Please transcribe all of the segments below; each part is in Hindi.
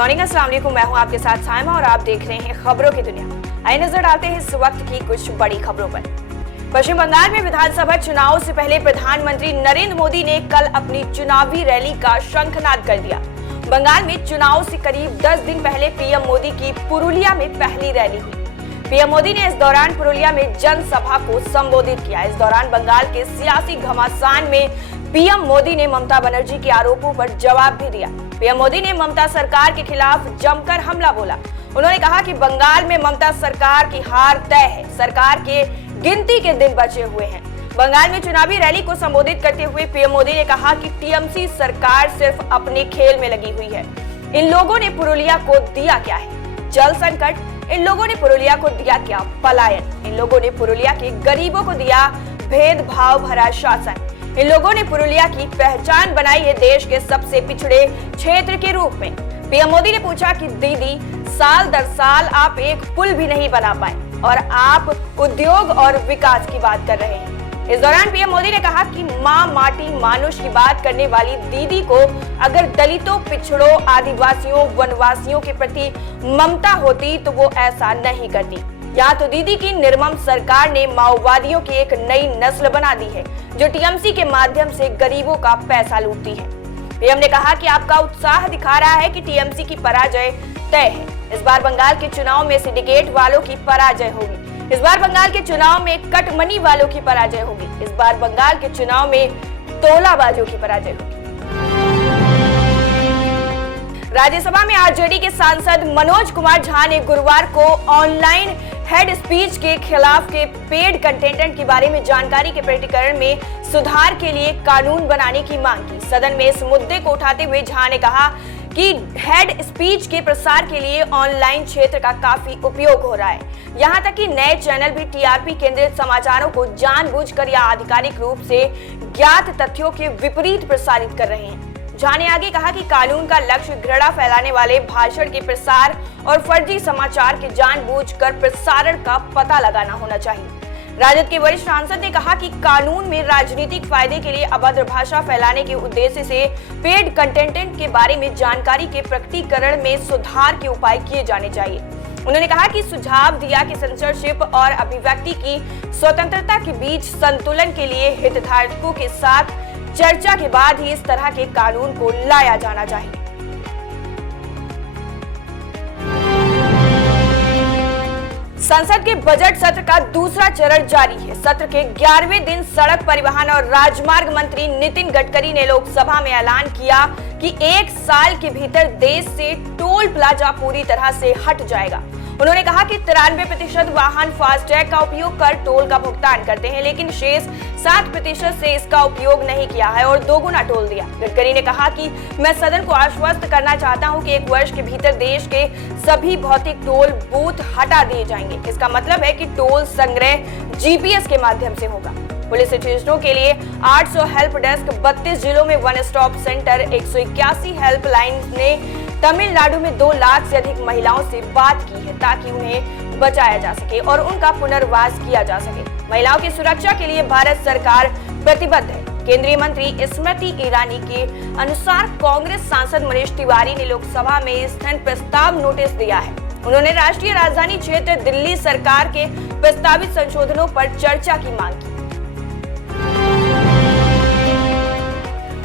मॉर्निंग, अस्सलाम वालेकुम। मैं हूं आपके साथ साइमा और आप देख रहे हैं खबरों की दुनिया। आइए नजर डालते हैं इस वक्त की कुछ बड़ी खबरों पर। पश्चिम बंगाल में विधानसभा चुनाव से पहले प्रधानमंत्री नरेंद्र मोदी ने कल अपनी चुनावी रैली का शंखनाद कर दिया। बंगाल में चुनाव से करीब 10 दिन पहले पीएम मोदी की पुरुलिया में पहली रैली हुई। पीएम मोदी ने इस दौरान पुरुलिया में जनसभा को संबोधित किया। इस दौरान बंगाल के सियासी घमासान में पीएम मोदी ने ममता बनर्जी के आरोपों पर जवाब भी दिया। पीएम मोदी ने ममता सरकार के खिलाफ जमकर हमला बोला। उन्होंने कहा कि बंगाल में ममता सरकार की हार तय है, सरकार के गिनती के दिन बचे हुए हैं। बंगाल में चुनावी रैली को संबोधित करते हुए पीएम मोदी ने कहा कि टीएमसी सरकार सिर्फ अपने खेल में लगी हुई है। इन लोगों ने पुरुलिया को दिया क्या है? जल संकट। इन लोगों ने पुरुलिया को दिया क्या? पलायन। इन लोगों ने पुरुलिया के गरीबों को दिया भेदभाव भरा शासन। इन लोगों ने पुरुलिया की पहचान बनाई है देश के सबसे पिछड़े क्षेत्र के रूप में। पीएम मोदी ने पूछा कि दीदी, साल दर साल आप एक पुल भी नहीं बना पाए और आप उद्योग और विकास की बात कर रहे हैं। इस दौरान पीएम मोदी ने कहा कि माँ माटी मानुष की बात करने वाली दीदी को अगर दलितों, पिछड़ों, आदिवासियों, वनवासियों के प्रति ममता होती तो वो ऐसा नहीं करती। यहाँ तो दीदी की निर्मम सरकार ने माओवादियों की एक नई नस्ल बना दी है जो टीएमसी के माध्यम से गरीबों का पैसा लूटती है। पीएम ने कहा कि आपका उत्साह दिखा रहा है कि टीएमसी की पराजय तय है। इस बार बंगाल के चुनाव में सिंडिकेट वालों की पराजय होगी। इस बार बंगाल के चुनाव में कट मनी वालों की पराजय होगी। इस बार बंगाल के चुनाव में तोलाबाजों की पराजय होगी। राज्यसभा में आरजेडी के सांसद मनोज कुमार झा ने गुरुवार को ऑनलाइन हेड स्पीच के खिलाफ के पेड कंटेंट के बारे में जानकारी के प्रकटीकरण में सुधार के लिए कानून बनाने की मांग की। सदन में इस मुद्दे को उठाते हुए झा ने कहा कि हेड स्पीच के प्रसार के लिए ऑनलाइन क्षेत्र का काफी उपयोग हो रहा है। यहाँ तक कि नए चैनल भी टीआरपी केंद्रित समाचारों को जानबूझकर या आधिकारिक रूप से ज्ञात तथ्यों के विपरीत प्रसारित कर रहे हैं। झा ने आगे कहा कि कानून का लक्ष्य घृणा फैलाने वाले भाषण के प्रसार और फर्जी समाचार के जानबूझकर प्रसारण का पता लगाना होना चाहिए। राजद के वरिष्ठ सांसद ने कहा कि कानून में राजनीतिक फायदे के लिए अभद्र भाषा फैलाने के उद्देश्य से पेड कंटेंट के बारे में जानकारी के प्रकटीकरण में सुधार के उपाय किए जाने चाहिए। उन्होंने कहा कि सुझाव दिया कि सेंसरशिप और अभिव्यक्ति की स्वतंत्रता के बीच संतुलन के लिए हितधारकों के साथ चर्चा के बाद ही इस तरह के कानून को लाया जाना चाहिए। संसद के बजट सत्र का दूसरा चरण जारी है। सत्र के 11वें दिन सड़क परिवहन और राजमार्ग मंत्री नितिन गडकरी ने लोकसभा में ऐलान किया कि 1 साल के भीतर देश से टोल प्लाजा पूरी तरह से हट जाएगा। उन्होंने कहा कि 93% वाहन फास्टैग का उपयोग कर टोल का भुगतान करते हैं, लेकिन शेष 60% से इसका उपयोग नहीं किया है और दोगुना टोल दिया। गडकरी ने कहा कि मैं सदन को आश्वस्त करना चाहता हूं कि 1 वर्ष के भीतर देश के सभी भौतिक टोल बूथ हटा दिए जाएंगे। इसका मतलब है कि टोल संग्रह जीपीएस के माध्यम से होगा। पुलिस स्टेशनों के लिए 800 हेल्प डेस्क, 32 जिलों में वन स्टॉप सेंटर, 181 हेल्पलाइन ने तमिलनाडु में 2 लाख से अधिक महिलाओं से बात की है ताकि उन्हें बचाया जा सके और उनका पुनर्वास किया जा सके। महिलाओं की सुरक्षा के लिए भारत सरकार प्रतिबद्ध है। केंद्रीय मंत्री स्मृति ईरानी के अनुसार कांग्रेस सांसद मनीष तिवारी ने लोकसभा में स्थगन प्रस्ताव नोटिस दिया है। उन्होंने राष्ट्रीय राजधानी क्षेत्र दिल्ली सरकार के प्रस्तावित संशोधनों पर चर्चा की मांग की।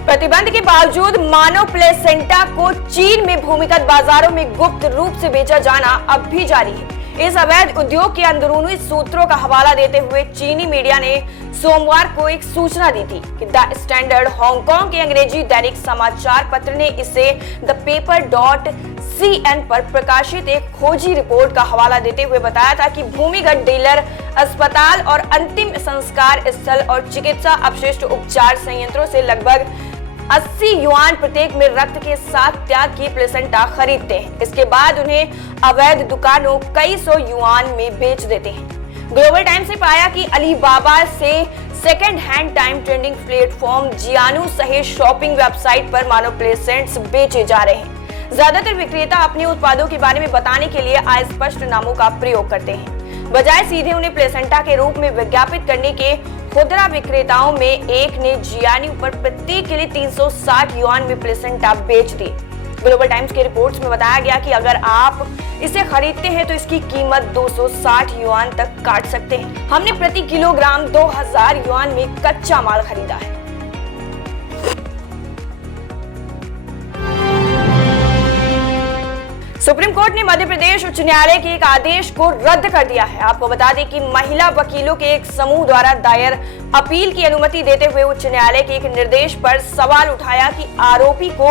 प्रतिबंध के बावजूद मानव प्लेसेंटा को चीन में भूमिगत बाजारों में गुप्त रूप से बेचा जाना अब भी जारी है। इस अवैध उद्योग के अंदरूनी सूत्रों का हवाला देते हुए चीनी मीडिया ने सोमवार को एक सूचना दी थी कि द स्टैंडर्ड हांगकांग के अंग्रेजी दैनिक समाचार पत्र ने इसे द पेपर.cn पर प्रकाशित एक खोजी रिपोर्ट का हवाला देते हुए बताया था कि भूमिगत डीलर अस्पताल और अंतिम संस्कार स्थल और चिकित्सा अपशिष्ट उपचार संयंत्रों से लगभग 80 युआन प्रत्येक में रक्त के साथ त्याग की प्लेसेंटा खरीदते हैं। इसके बाद उन्हें अवैध दुकानों कई सौ युआन में बेच देते हैं। ग्लोबल टाइम्स ने पाया कि अलीबाबा से second hand time trending platform Xianyu सहित शॉपिंग वेबसाइट पर मानव प्लेसेंट्स बेचे जा रहे हैं। ज्यादातर विक्रेता अपने उत्पादों के बारे में बताने के लिए अस्पष्ट नामों का प्रयोग करते हैं, बजाय सीधे उन्हें प्लेसेंटा के रूप में विज्ञापित करने के। खुदरा विक्रेताओं में एक ने जियानू पर प्रत्येक के लिए 360 युआन में प्लेसेंटा बेच दिए। ग्लोबल टाइम्स की रिपोर्ट्स में बताया गया कि अगर आप इसे खरीदते हैं तो इसकी कीमत 260 युआन तक काट सकते हैं। हमने प्रति किलोग्राम 2000 युआन में कच्चा माल खरीदा है। सुप्रीम कोर्ट ने मध्य प्रदेश उच्च न्यायालय के एक आदेश को रद्द कर दिया है। आपको बता दें कि महिला वकीलों के एक समूह द्वारा दायर अपील की अनुमति देते हुए उच्च न्यायालय के एक निर्देश पर सवाल उठाया कि आरोपी को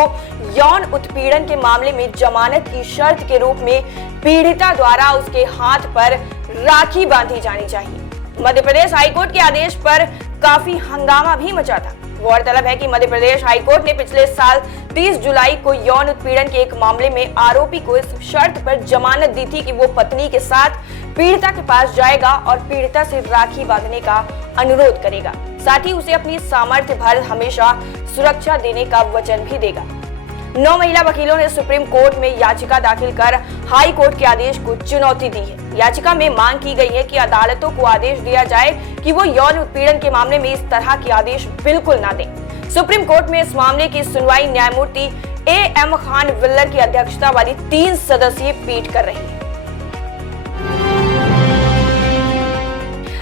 यौन उत्पीड़न के मामले में जमानत की शर्त के रूप में पीड़िता द्वारा उसके हाथ पर राखी बांधी जानी चाहिए। मध्य प्रदेश हाईकोर्ट के आदेश पर काफी हंगामा भी मचा था। गौरतलब है कि मध्य प्रदेश हाईकोर्ट ने पिछले साल 30 जुलाई को यौन उत्पीड़न के एक मामले में आरोपी को इस शर्त पर जमानत दी थी कि वो पत्नी के साथ पीड़िता के पास जाएगा और पीड़िता से राखी बांधने का अनुरोध करेगा, साथ ही उसे अपनी सामर्थ्य भर हमेशा सुरक्षा देने का वचन भी देगा। 9 महिला वकीलों ने सुप्रीम कोर्ट में याचिका दाखिल कर हाई कोर्ट के आदेश को चुनौती दी है। याचिका में मांग की गई है कि अदालतों को आदेश दिया जाए कि वो यौन उत्पीड़न के मामले में इस तरह के आदेश बिल्कुल ना दें। सुप्रीम कोर्ट में इस मामले की सुनवाई न्यायमूर्ति A.M. खानविल्लर की अध्यक्षता वाली 3 सदस्यीय पीठ कर रही है।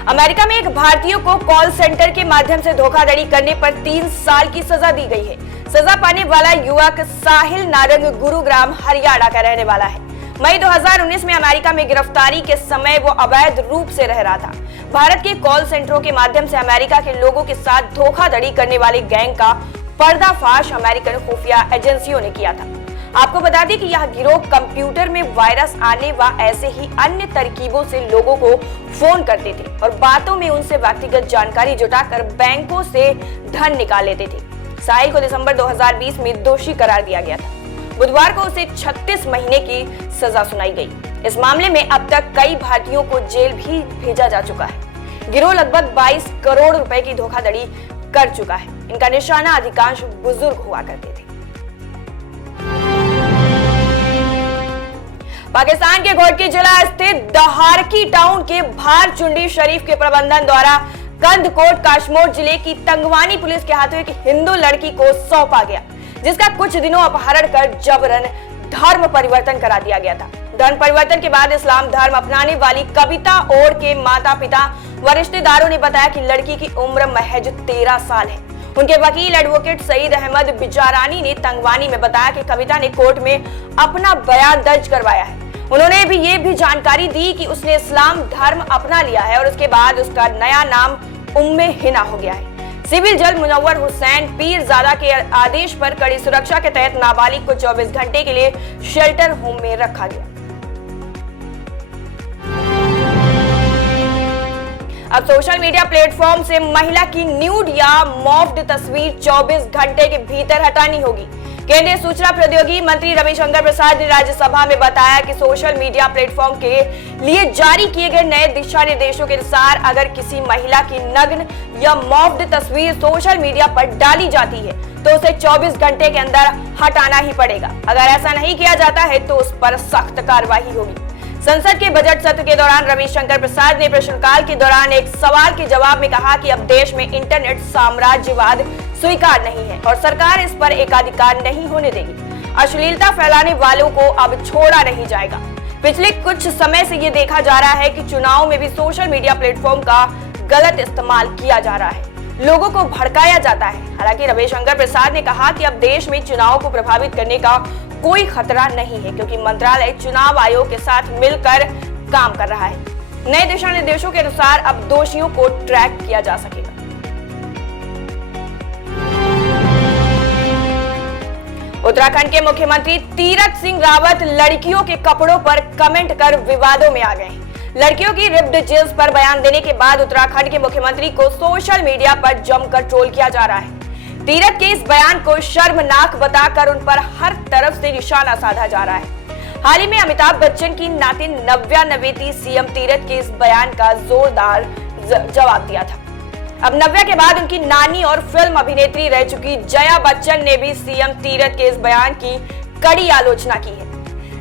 अमेरिका में एक भारतीय को कॉल सेंटर के माध्यम से धोखाधड़ी करने पर 3 साल की सजा दी गई है। सजा पाने वाला युवक साहिल नारंग गुरुग्राम हरियाणा का रहने वाला है। मई 2019 में अमेरिका में गिरफ्तारी के समय वो अवैध रूप से रह रहा था। भारत के कॉल सेंटरों के माध्यम से अमेरिका के लोगों के साथ धोखाधड़ी करने वाले गैंग का पर्दाफाश अमेरिकन खुफिया एजेंसियों ने किया था। आपको बता दें कि यह गिरोह कंप्यूटर में वायरस आने व ऐसे ही अन्य तरकीबों से लोगों को फोन करते थे और बातों में उनसे व्यक्तिगत जानकारी जुटाकर बैंकों से धन निकाल लेते थे। साहिल को दिसंबर 2020 में दोषी करार दिया गया था। बुधवार को उसे 36 महीने की सजा सुनाई गई। इस मामले में अब तक कई भारतीयों को जेल भी भेजा जा चुका है। गिरोह लगभग 22 करोड़ रुपए की धोखाधड़ी कर चुका है। इनका निशाना अधिकांश बुजुर्ग हुआ करते थे। पाकिस्तान के घोटकी जिला स्थित दहारकी टाउन के भार चुंडी शरीफ के प्रबंधन द्वारा कंदकोट काशमोर जिले की तंगवानी पुलिस के हाथों एक हिंदू लड़की को सौंपा गया, जिसका कुछ दिनों अपहरण कर जबरन धर्म परिवर्तन करा दिया गया था। धर्म परिवर्तन के बाद इस्लाम धर्म अपनाने वाली कविता और के माता पिता व रिश्तेदारों ने बताया कि लड़की की उम्र महज 13 साल है। उनके वकील एडवोकेट सईद अहमद बिजारानी ने तंगवानी में बताया कि कविता ने कोर्ट में अपना बयान दर्ज करवाया है। उन्होंने भी ये भी जानकारी दी कि उसने इस्लाम धर्म अपना लिया है और उसके बाद उसका नया नाम उम्मे हिना हो गया है। सिविल जज मुनव्वर हुसैन पीरजादा के आदेश पर कड़ी सुरक्षा के तहत नाबालिग को 24 घंटे के लिए शेल्टर होम में रखा गया। अब सोशल मीडिया प्लेटफॉर्म से महिला की न्यूड या मॉफ्ड तस्वीर 24 घंटे के भीतर हटानी होगी। केंद्रीय सूचना प्रौद्योगिकी मंत्री रविशंकर प्रसाद ने राज्यसभा में बताया कि सोशल मीडिया प्लेटफॉर्म के लिए जारी किए गए नए दिशा निर्देशों के अनुसार अगर किसी महिला की नग्न या मॉफ्ड तस्वीर सोशल मीडिया पर डाली जाती है तो उसे 24 घंटे के अंदर हटाना ही पड़ेगा। अगर ऐसा नहीं किया जाता है तो उस पर सख्त कार्रवाई होगी। संसद के बजट सत्र के दौरान रविशंकर प्रसाद ने प्रश्नकाल के दौरान एक सवाल के जवाब में कहा कि अब देश में इंटरनेट साम्राज्यवाद स्वीकार नहीं है और सरकार इस पर एकाधिकार नहीं होने देगी। अश्लीलता फैलाने वालों को अब छोड़ा नहीं जाएगा। पिछले कुछ समय से ये देखा जा रहा है कि चुनाव में भी सोशल मीडिया प्लेटफॉर्म का गलत इस्तेमाल किया जा रहा है, लोगों को भड़काया जाता है। हालांकि रविशंकर प्रसाद ने कहा कि अब देश में चुनाव को प्रभावित करने का कोई खतरा नहीं है क्योंकि मंत्रालय चुनाव आयोग के साथ मिलकर काम कर रहा है। नए दिशा निर्देशों के अनुसार अब दोषियों को ट्रैक किया जा सकेगा। उत्तराखंड के मुख्यमंत्री तीरथ सिंह रावत लड़कियों के कपड़ों पर कमेंट कर विवादों में आ गए हैं। लड़कियों की रिप्ड जींस पर बयान देने के बाद उत्तराखंड के मुख्यमंत्री को सोशल मीडिया पर जमकर ट्रोल किया जा रहा है। तीरथ के इस बयान को शर्मनाक बताकर उन पर हर तरफ से निशाना साधा जा रहा है। हाल ही में अमिताभ बच्चन की नातिन नव्या नवेती सीएम तीरथ के इस बयान का जोरदार जवाब दिया था। अब नव्या के बाद उनकी नानी और फिल्म अभिनेत्री रह चुकी जया बच्चन ने भी सीएम तीरथ के इस बयान की कड़ी आलोचना की है।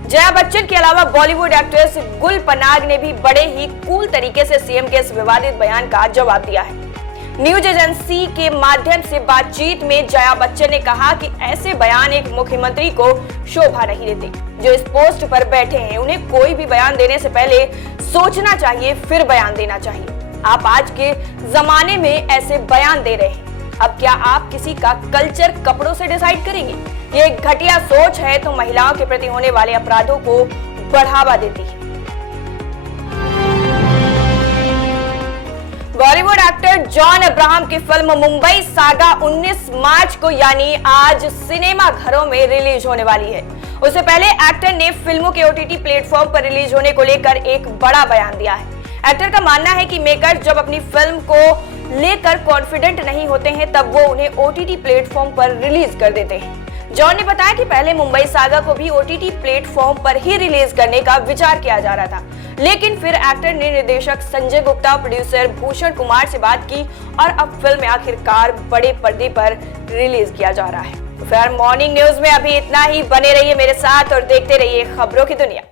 जया बच्चन के अलावा बॉलीवुड एक्ट्रेस गुल पनाग ने भी बड़े ही कूल तरीके से सीएम के इस विवादित बयान का जवाब दिया है। न्यूज एजेंसी के माध्यम से बातचीत में जया बच्चन ने कहा कि ऐसे बयान एक मुख्यमंत्री को शोभा नहीं देते। जो इस पोस्ट पर बैठे हैं उन्हें कोई भी बयान देने से पहले सोचना चाहिए, फिर बयान देना चाहिए। आप आज के जमाने में ऐसे बयान दे रहे हैं। अब क्या आप किसी का कल्चर कपड़ों से डिसाइड करेंगे? ये एक घटिया सोच है तो महिलाओं के प्रति होने वाले अपराधों को बढ़ावा देती है। बॉलीवुड एक्टर जॉन अब्राहम की फिल्म मुंबई सागा 19 मार्च को यानी आज सिनेमा घरों में रिलीज होने वाली है। उससे पहले एक्टर ने फिल्मों के ओटीटी प्लेटफॉर्म पर रिलीज होने को लेकर एक बड़ा बयान दिया है। एक्टर का मानना है कि मेकर्स जब अपनी फिल्म को लेकर कॉन्फिडेंट नहीं होते हैं तब वो उन्हें ओटीटी प्लेटफॉर्म पर रिलीज कर देते हैं। जॉन ने बताया कि पहले मुंबई सागा को भी ओटीटी प्लेटफॉर्म पर ही रिलीज करने का विचार किया जा रहा था, लेकिन फिर एक्टर ने निर्देशक संजय गुप्ता, प्रोड्यूसर भूषण कुमार से बात की और अब फिल्म आखिरकार बड़े पर्दे पर रिलीज किया जा रहा है। तो फिर मॉर्निंग न्यूज में अभी इतना ही। बने रहिए मेरे साथ और देखते रहिए खबरों की दुनिया।